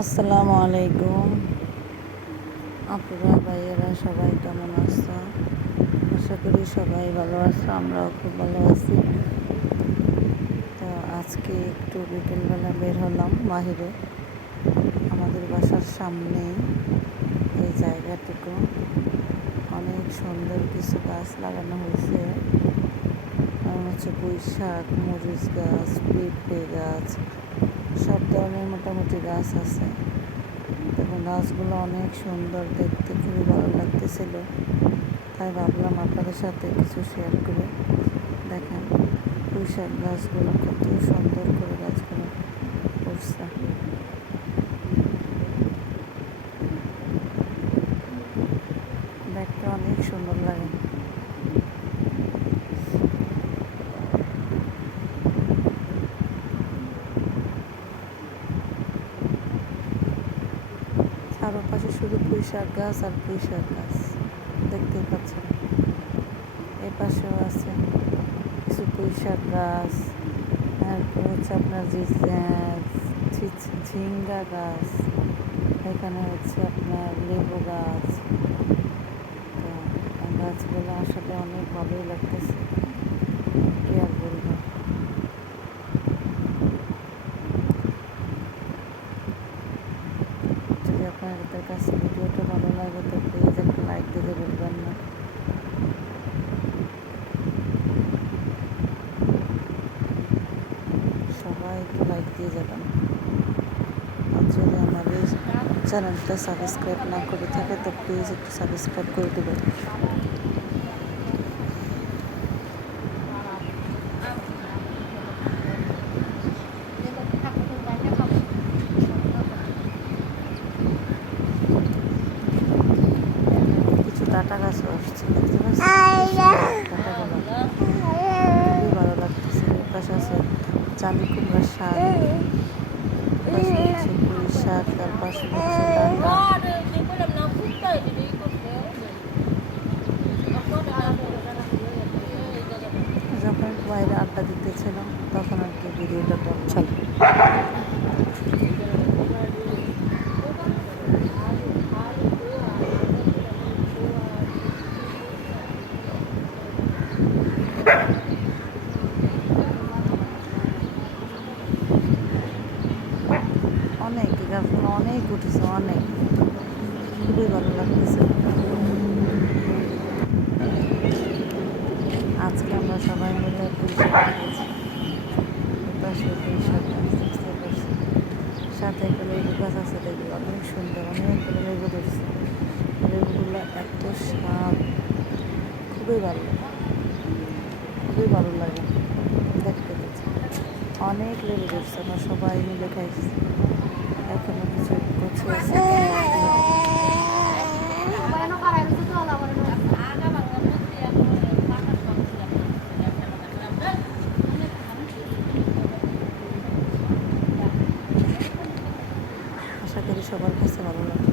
আসসালামু আলাইকুম। আপুরা ভাইয়েরা সবাই কেমন আছো? আশা করি সবাই ভালো আছো, আমরাও খুব ভালো আছি। তো আজকে একটু বিকেলবেলা বের হলাম বাহিরে। আমাদের বাসার সামনে এই জায়গাটুকু অনেক সুন্দর কিছু গাছ লাগানো হয়েছে। হচ্ছে পুঁই শাক, মরিচ গাছ, পেঁপে গাছ, সব ধরনের মোটামুটি গাছ আছে। তখন গাছগুলো অনেক সুন্দর দেখতে, খুবই ভালো লাগতেছিল। তাই ভাবলাম আপনাদের সাথে কিছু শেয়ার করে। দেখেন পুঁই শাক গাছগুলো কত সুন্দর করে গাছগুলো করছে। দেখতে অনেক সুন্দর লাগে। চারপাশে শুধু পুঁই শাক গাছ আর পুঁই শাক গাছ দেখতেই পাচ্ছেন। এ পাশেও আছে কিছু পুঁই শাক গাছ, তারপর হচ্ছে আপনার যে ঝিঙ্গা গাছ, এখানে হচ্ছে আপনার লেবু গাছ। তো গাছগুলো আসলে অনেক ভালোই লাগতেছে, কি আর বলবো। যদি আপনাদের কাছে ভিডিওটা ভালো লাগে তো প্লিজ একটা লাইক দিতে বলবেন না। সবাই একটু লাইক দিয়ে যাবেন। আর যদি আমার এই চ্যানেলটা সাবস্ক্রাইব না করে থাকে তো প্লিজ একটু সাবস্ক্রাইব করে দেবেন। কিছু ডাটা গাছও আসছে, দেখতে পাচ্ছেন ডাটাগুলো খুবই ভালো লাগতেছে। এর পাশে আছে চাঁদি কুমড়ার শাক, পাশে হচ্ছে পুঁই শাক, তার পাশে হচ্ছে ডাটা। যখন বাইরে আড্ডা দিতেছিলাম তখন আর কি ভিডিওটা করলাম। অনেক গাছগুলো অনেক উঠেছে, অনেক, খুবই ভালো লাগতেছে। আজকে আমরা সবাই মিলে পুঁই শাক খেয়েছি। পাশে পুঁই শাক গাছ দেখতে পাচ্ছি, সাথে একটা লেবু গাছ আছে, দেখি অনেক সুন্দর, অনেকগুলো লেবু ধরছে। লেবুগুলো এত স্বাদ, খুবই ভালো, খুবই ভালো লাগে দেখতে পাচ্ছি। অনেক লেবু ধরছে, আমরা সবাই মিলে খাইছি। এখনো কিছু কচি আছে। আশা করি সবার কাছে ভালো লাগে।